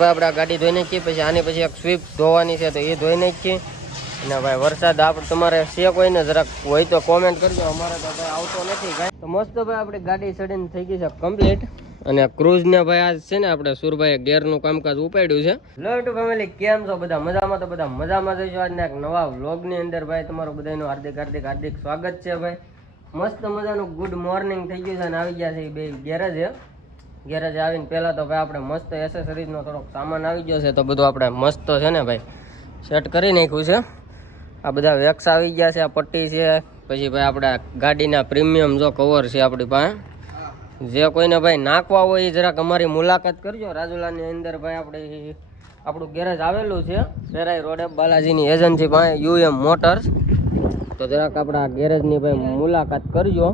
ભાઈ આપણે આ ગાડી ધોઈ નાખીએ, પછી આની પછી એક સ્વીપ ધોવાની છે તો એ ધોઈ નાખીએ. અને ભાઈ વરસાદ આપણે તમારે છે કોઈને જરાક હોય તો કોમેન્ટ કરજો, અમારે તો ભાઈ આવતો નથી કાંઈ. તો મસ્ત ભાઈ આપણે ગાડી ચડીને થઈ ગઈ છે કમ્પ્લીટ. અને ક્રૂઝ ને ભાઈ આજ છે ને આપણે સુરભાઈ ગેરનું કામકાજ ઉપાડ્યું છે. હેલો યુટ્યુબ ફેમિલી, કેમ છો બધા? મજામાં? તો બધા મજામાં જઈશું. આજના એક નવા વ્લોગની અંદર ભાઈ તમારું બધાનું હાર્દિક સ્વાગત છે. ભાઈ મસ્ત મજાનું ગુડ મોર્નિંગ થઈ ગયું છે અને આવી ગયા છે બે ગેરેજ આવીને પહેલાં તો ભાઈ આપણે મસ્ત એસેસરીઝનો થોડોક સામાન આવી ગયો છે તો બધું આપણે મસ્ત છે ને ભાઈ સેટ કરી નાખ્યું છે. આ બધા વેક્સ આવી ગયા છે, આ પટ્ટી છે, પછી ભાઈ આપણા ગાડીના પ્રીમિયમ જો કવર છે આપણી પાસે. જે કોઈને ભાઈ નાખવા હોય એ જરાક અમારી મુલાકાત કરજો. રાજુલાની અંદર ભાઈ આપણું ગેરેજ આવેલું છે પેરાઈ રોડે બાલાજીની એજન્સી પાસે UM મોટર્સ. તો જરાક આપણા ગેરેજની ભાઈ મુલાકાત કરજો.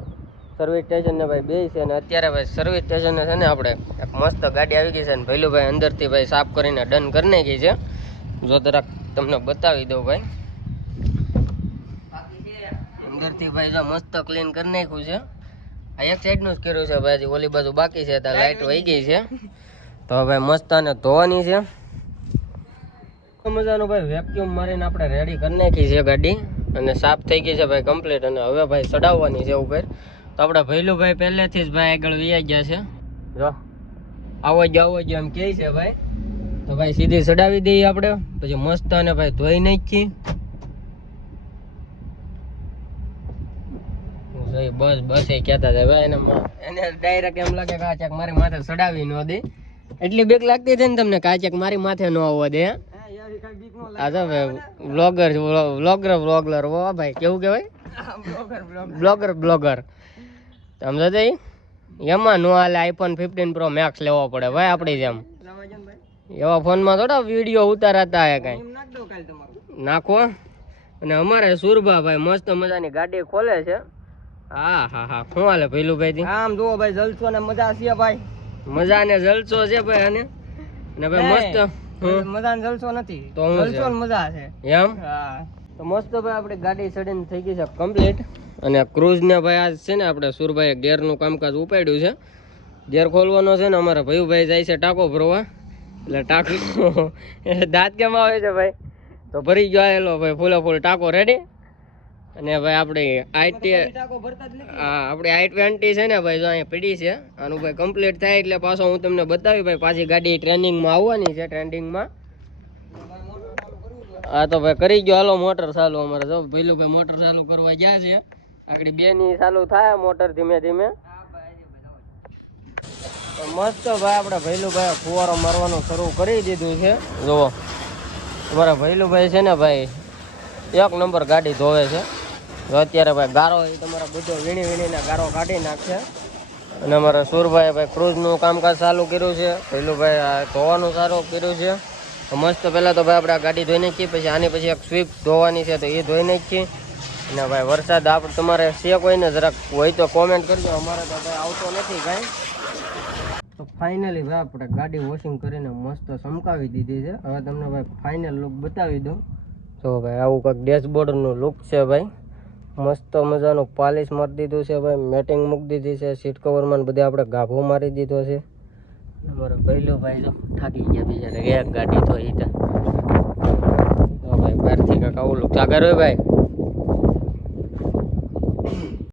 સર્વિસ સ્ટેશનને ભાઈ બે છે અને અત્યારે ભાઈ સર્વિસ સ્ટેશને છે ને આપણે એક મસ્ત ગાડી આવી ગઈ છે ને ભૈલુભાઈ અંદરથી ભાઈ સાફ કરીને ડન કરી નાખી છે. જો જરાક તમને બતાવી દઉં ભાઈ, અંદરથી ભાઈ જો મસ્ત ક્લીન કરી નાખ્યું છે. આ એક સાઈડનું જ કર્યું છે ભાઈ, હજી ઓલી બાજુ બાકી છે, ત્યાં લાઇટ વહી ગઈ છે. તો ભાઈ મસ્ત આને ધોવાની છે. મજાનું ભાઈ વેક્યુમ મારીને આપણે રેડી કરી નાખી છે ગાડી અને સાફ થઈ ગઈ છે ભાઈ કમ્પ્લીટ. અને હવે ભાઈ ચડાવવાની છે ઉપર. તો આપણે ભૈલુભાઈ પહેલેથી જ ભાઈ આગળ વી ગયા છે. જો આવો જ એમ કહે છે ભાઈ. તો ભાઈ સીધી ચડાવી દઈએ આપણે, પછી મસ્ત અને ભાઈ ધોઈ નાખી. બસ એ કહેતા હતા ભાઈ એને ડાયરેક્ટ એમ લાગે કે આ ચેક મારી માથે ચડાવી ન દે. એટલી બીક લાગતી હતી ને તમને કે આ ચેક મારી માથે ન આવવા દે. આ તો વ્લોગર ઓ ભાઈ કેવું કહેવાય, બ્લોગર સમજો તો એમાં નો હાલે. iPhone 15 Pro Max લેવો પડે ભાઈ આપણી જેમ. એવા ફોનમાં થોડા વિડીયો ઉતારાતા હે કઈ નાખો. અને અમારે સુરભા ભાઈ મસ્ત મજાની ગાડી ખોલે છે. હા શું હાલે ભૈલુભાઈ? આમ જુઓ ભાઈ જલસો ને મજા છે ભાઈ, મજા ને જલસો છે ભાઈ. અને ભાઈ મસ્ત મજા ને જલસો નથી તો જલસો ને મજા છે એમ. તો મસ્ત ભાઈ આપણે ગાડી ચડીને થઈ ગઈ છે કમ્પ્લીટ. અને ક્રૂઝ ને ભાઈ આજ છે ને આપણે સુરભાઈ ગેરનું કામકાજ ઉપાડ્યું છે. ગેર ખોલવાનો છે ને અમારા ભૈયુભાઈ જાય છે ટાંકો ભરવા. એટલે ટાંકો દાંત કેમ આવે છે ભાઈ? તો ભરી ગયો આવેલો ભાઈ ફૂલ ટાંકો રેડી. અને ભાઈ આપણી આપણી i20 છે ને ભાઈ જો અહીંયા પડી છે. આનું ભાઈ કમ્પ્લીટ થાય એટલે પાછો હું તમને બતાવી ભાઈ પાછી ગાડી ટ્રેનિંગમાં આવવાની છે. ટ્રેન્ડિંગમાં હા તો ભાઈ કરી ગયો. હાલો મોટર ચાલુ અમારે. જો ભૈલુભાઈ મોટર ચાલુ કરવા ગયા છે. આગળ બે ની ચાલુ થાય મોટર ધીમે ધીમે. મસ્ત ભાઈ આપણે ભૈલુભાઈ ફુવારો મારવાનું શરૂ કરી દીધું છે. જુઓ અમારા ભૈલુભાઈ છે ને ભાઈ એક નંબર ગાડી ધોવે છે. અત્યારે ભાઈ ગારો એ તમારા બધો વીણીને ગારો કાઢી નાખશે. અને અમારા સુરભાઈ ભાઈ ક્રૂઝનું કામકાજ ચાલુ કર્યું છે. ભૈલુભાઈ ધોવાનું સારું કર્યું છે. મસ્ત પહેલાં તો ભાઈ આપણે આ ગાડી ધોઈ નાખીએ, પછી આની પછી એક સ્વીપ ધોવાની છે તો એ ધોઈ નાખીએ. અને ભાઈ વરસાદ આપણે તમારે છે કોઈને જરાક હોય તો કોમેન્ટ કરજો, અમારે તો ભાઈ આવતો નથી કાંઈ. તો ફાઇનલી ભાઈ આપણે ગાડી વોશિંગ કરીને મસ્ત ચમકાવી દીધી છે. હવે તમને ભાઈ ફાઇનલ લુક બતાવી દઉં. તો ભાઈ આવું કંઈક ડેશબોર્ડનું લુક છે ભાઈ. મસ્ત મજાનું પાલિશ મારી દીધું છે ભાઈ, મેટિંગ મૂકી દીધી છે. સીટ કવરમાં બધે આપણે ગાભો મારી દીધો છે. અમારો ભૈલુભાઈ જો થાકી ગયા બિચારા એક ગાડી તો ભાઈ બહારથી કાંક આવું લુક સાગર હોય ભાઈ.